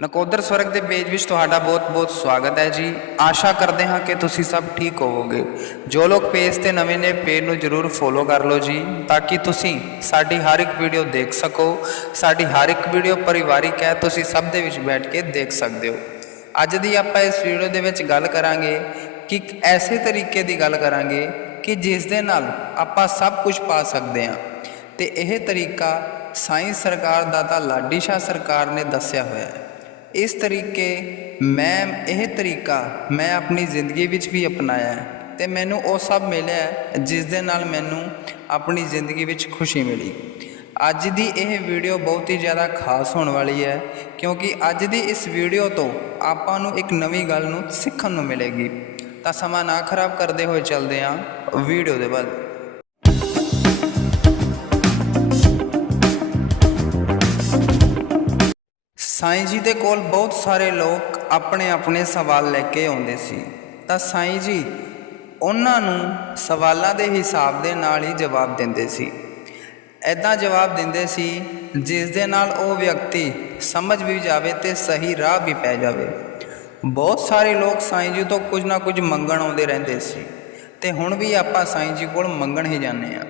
ਨਕੋਦਰ ਸਵਰਗ ਦੇ ਪੇਜ ਵਿੱਚ ਤੁਹਾਡਾ ਬਹੁਤ-ਬਹੁਤ ਸਵਾਗਤ ਹੈ ਜੀ। ਆਸ਼ਾ ਕਰਦੇ ਹਾਂ ਕਿ ਤੁਸੀਂ ਸਭ ਠੀਕ ਹੋਵੋਗੇ। ਜੋ ਲੋਕ ਪੇਜ ਤੇ ਨਵੇਂ ਨੇ, ਪੇਜ ਨੂੰ ਜਰੂਰ ਫੋਲੋ ਕਰ ਲਓ ਜੀ, ਤਾਂ ਕਿ ਤੁਸੀਂ ਸਾਡੀ ਹਰ ਇੱਕ ਵੀਡੀਓ ਦੇਖ ਸਕੋ। ਸਾਡੀ ਹਰ ਇੱਕ ਵੀਡੀਓ ਪਰਿਵਾਰਿਕ ਹੈ, ਤੁਸੀਂ ਸਭ ਦੇ ਵਿੱਚ ਬੈਠ ਕੇ ਦੇਖ ਸਕਦੇ ਹੋ। ਅੱਜ ਦੀ ਆਪਾਂ ਇਸ ਵੀਡੀਓ ਦੇ ਵਿੱਚ ਗੱਲ ਕਰਾਂਗੇ ਕਿ ਐਸੇ ਤਰੀਕੇ ਦੀ ਗੱਲ ਕਰਾਂਗੇ ਕਿ ਜਿਸ ਦੇ ਨਾਲ ਆਪਾਂ ਸਭ ਕੁਝ ਪਾ ਸਕਦੇ ਹਾਂ। ਤੇ ਇਹ ਤਰੀਕਾ ਸਾਇੰਸ ਸਰਕਾਰ ਦਾ ਤਾਂ ਲਾਡੀ ਸ਼ਾਹ ਸਰਕਾਰ ਨੇ ਦੱਸਿਆ ਹੋਇਆ ਹੈ। ਇਸ ਤਰੀਕੇ ਮੈਂ, ਇਹ ਤਰੀਕਾ ਮੈਂ ਆਪਣੀ ਜ਼ਿੰਦਗੀ ਵਿੱਚ ਵੀ ਅਪਣਾਇਆ ਹੈ ਤੇ ਮੈਨੂੰ ਉਹ ਸਭ ਮਿਲਿਆ ਜਿਸ ਦੇ ਨਾਲ ਮੈਨੂੰ ਆਪਣੀ ਜ਼ਿੰਦਗੀ ਵਿੱਚ ਖੁਸ਼ੀ ਮਿਲੀ। ਅੱਜ ਦੀ ਇਹ ਵੀਡੀਓ ਬਹੁਤ ਹੀ ਜ਼ਿਆਦਾ ਖਾਸ ਹੋਣ ਵਾਲੀ ਹੈ ਕਿਉਂਕਿ ਅੱਜ ਦੀ ਇਸ ਵੀਡੀਓ ਤੋਂ ਆਪਾਂ ਨੂੰ ਇੱਕ ਨਵੀਂ ਗੱਲ ਨੂੰ ਸਿੱਖਣ ਨੂੰ ਮਿਲੇਗੀ। ਤਾਂ ਸਮਾਂ ਨਾ ਖਰਾਬ ਕਰਦੇ ਹੋਏ ਚੱਲਦੇ ਹਾਂ ਵੀਡੀਓ ਦੇ ਵੱਲ। ਸਾਈਂ ਜੀ ਦੇ ਕੋਲ ਬਹੁਤ ਸਾਰੇ ਲੋਕ ਆਪਣੇ ਆਪਣੇ ਸਵਾਲ ਲੈ ਕੇ ਆਉਂਦੇ ਸੀ। ਤਾਂ ਸਾਈਂ ਜੀ ਉਹਨਾਂ ਨੂੰ ਸਵਾਲਾਂ ਦੇ ਹਿਸਾਬ ਦੇ ਨਾਲ ਹੀ ਜਵਾਬ ਦਿੰਦੇ ਸੀ। ਐਦਾਂ ਜਵਾਬ ਦਿੰਦੇ ਸੀ, ਜਿਸ ਦੇ ਨਾਲ ਉਹ ਵਿਅਕਤੀ ਸਮਝ ਵੀ ਜਾਵੇ ਤੇ ਸਹੀ ਰਾਹ ਵੀ ਪੈ ਜਾਵੇ। ਬਹੁਤ ਸਾਰੇ ਲੋਕ ਸਾਈਂ ਜੀ ਤੋਂ ਕੁਝ ਨਾ ਕੁਝ ਮੰਗਣ ਆਉਂਦੇ ਰਹਿੰਦੇ ਸੀ ਤੇ ਹੁਣ ਵੀ ਆਪਾਂ ਸਾਈਂ ਜੀ ਕੋਲ ਮੰਗਣ ਹੀ ਜਾਂਦੇ ਆ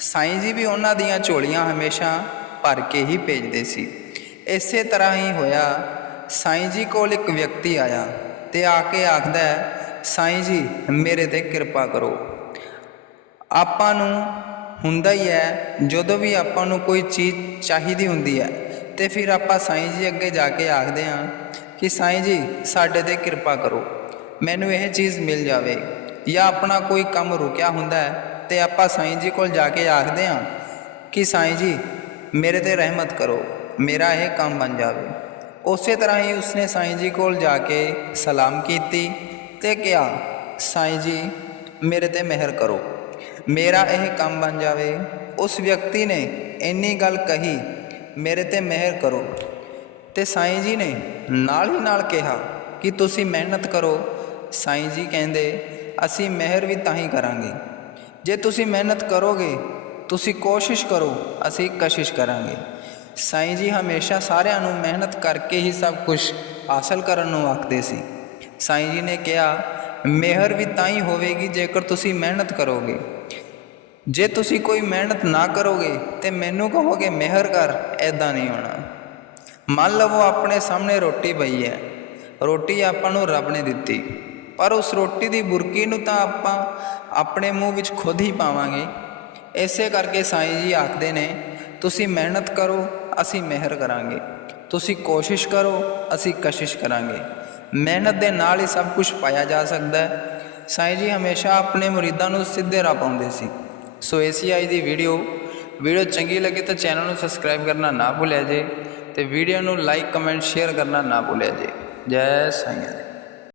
ਸਾਈਂ ਜੀ ਵੀ ਉਹਨਾਂ ਦੀਆਂ ਝੋਲੀਆਂ ਹਮੇਸ਼ਾ ਭਰ ਕੇ ਹੀ ਭੇਜਦੇ ਸੀ। ਇਸੇ ਤਰ੍ਹਾਂ ਹੀ ਹੋਇਆ। ਸਾਈਂ ਜੀ ਕੋਲ ਇੱਕ ਵਿਅਕਤੀ ਆਇਆ ਤੇ ਆ ਕੇ ਆਖਦਾ ਹੈ, ਸਾਈਂ ਜੀ ਮੇਰੇ ਤੇ ਕਿਰਪਾ ਕਰੋ। ਆਪਾਂ ਨੂੰ ਹੁੰਦਾ ਹੀ ਹੈ ਜਦੋਂ ਵੀ ਆਪਾਂ ਨੂੰ ਕੋਈ ਚੀਜ਼ ਚਾਹੀਦੀ ਹੁੰਦੀ ਹੈ ਤੇ ਫਿਰ ਆਪਾਂ ਸਾਈਂ ਜੀ ਅੱਗੇ ਜਾ ਕੇ ਆਖਦੇ ਹਾਂ ਕਿ ਸਾਈਂ ਜੀ ਸਾਡੇ ਤੇ ਕਿਰਪਾ ਕਰੋ। ਮੈਨੂੰ ਇਹ ਚੀਜ਼ ਮਿਲ ਜਾਵੇ ਜਾਂ ਆਪਣਾ ਕੋਈ ਕੰਮ ਰੁਕਿਆ ਹੁੰਦਾ ਹੈ ਤੇ ਆਪਾਂ ਸਾਈਂ ਜੀ ਕੋਲ ਜਾ ਕੇ ਆਖਦੇ ਹਾਂ ਕਿ ਸਾਈਂ ਜੀ ਮੇਰੇ ਤੇ ਰਹਿਮਤ ਕਰੋ। ਮੇਰਾ ਇਹ ਕੰਮ ਬਣ ਜਾਵੇ। ਉਸੇ ਤਰ੍ਹਾਂ ਹੀ ਉਸਨੇ ਸਾਈਂ ਜੀ ਕੋਲ ਜਾ ਕੇ ਸਲਾਮ ਕੀਤੀ ਤੇ ਕਿਹਾ, ਸਾਈਂ ਜੀ, ਮੇਰੇ ਤੇ ਮਿਹਰ ਕਰੋ। ਮੇਰਾ ਇਹ ਕੰਮ ਬਣ ਜਾਵੇ। ਉਸ ਵਿਅਕਤੀ ਨੇ ਇੰਨੀ ਗੱਲ ਕਹੀ, ਮੇਰੇ ਤੇ ਮਿਹਰ ਕਰੋ। ਤੇ ਸਾਈਂ ਜੀ ਨੇ ਨਾਲ ਹੀ ਨਾਲ ਕਿਹਾ ਕਿ, ਤੁਸੀਂ ਮਿਹਨਤ ਕਰੋ। ਸਾਈਂ ਜੀ ਕਹਿੰਦੇ, ਅਸੀਂ ਮਿਹਰ ਵੀ ਤਾਂ ਹੀ ਕਰਾਂਗੇ। ਜੇ ਤੁਸੀਂ ਮਿਹਨਤ ਕਰੋਗੇ, ਤੁਸੀਂ ਕੋਸ਼ਿਸ਼ ਕਰੋ, ਅਸੀਂ ਕਸ਼ਿਸ਼ ਕਰਾਂਗੇ। ਸਾਈਂ ਜੀ ਹਮੇਸ਼ਾ ਸਾਰਿਆਂ ਨੂੰ ਮਿਹਨਤ ਕਰਕੇ ਹੀ ਸਭ ਕੁਝ ਹਾਸਲ ਕਰਨ ਨੂੰ ਆਖਦੇ ਸੀ। ਸਾਈਂ ਜੀ ਨੇ ਕਿਹਾ, ਮਿਹਰ ਵੀ ਤਾਂ ਹੀ ਹੋਵੇਗੀ ਜੇਕਰ ਤੁਸੀਂ ਮਿਹਨਤ ਕਰੋਗੇ। ਜੇ ਤੁਸੀਂ ਕੋਈ ਮਿਹਨਤ ਨਾ ਕਰੋਗੇ, ਤੇ ਮੈਨੂੰ ਕਹੋਗੇ ਮਿਹਰ ਕਰ ਐਦਾਂ ਨਹੀਂ ਹੋਣਾ। ਮੰਨ ਲਵੋ ਆਪਣੇ ਸਾਹਮਣੇ ਰੋਟੀ ਪਈ ਹੈ। ਰੋਟੀ ਆਪਾਂ ਨੂੰ ਰੱਬ ਨੇ ਦਿੱਤੀ। ਪਰ ਉਸ ਰੋਟੀ ਦੀ ਬੁਰਕੀ ਨੂੰ ਤਾਂ ਆਪਾਂ ਆਪਣੇ ਮੂੰਹ ਵਿੱਚ ਖੁਦ ਹੀ ਪਾਵਾਂਗੇ। ਇਸੇ ਕਰਕੇ ਸਾਈਂ ਜੀ ਆਖਦੇ ਨੇ, ਤੁਸੀਂ ਮਿਹਨਤ ਕਰੋ ਅਸੀਂ ਮਿਹਰ ਕਰਾਂਗੇ। ਤੁਸੀਂ ਕੋਸ਼ਿਸ਼ ਕਰੋ, ਅਸੀਂ ਕਸ਼ਿਸ਼ ਕਰਾਂਗੇ। ਮਿਹਨਤ ਦੇ ਨਾਲ ਹੀ ਸਭ ਕੁਝ ਪਾਇਆ ਜਾ ਸਕਦਾ ਹੈ। ਸਾਈਂ ਜੀ ਹਮੇਸ਼ਾ ਆਪਣੇ ਮੁਰੀਦਾਂ ਨੂੰ ਸਿੱਧੇ ਰਾਹ ਪਾਉਂਦੇ ਸੀ। ਸੋ ਐਸੀ ਆਈ ਦੀ ਵੀਡੀਓ। ਵੀਡੀਓ ਚੰਗੀ ਲੱਗੇ ਤਾਂ ਚੈਨਲ ਨੂੰ ਸਬਸਕ੍ਰਾਈਬ ਕਰਨਾ ਨਾ ਭੁੱਲਿਆ ਜੇ ਤੇ ਵੀਡੀਓ ਨੂੰ ਲਾਈਕ, ਕਮੈਂਟ, ਸ਼ੇਅਰ ਕਰਨਾ ਨਾ ਭੁੱਲਿਆ ਜੇ। ਜੈ ਸਾਈਂ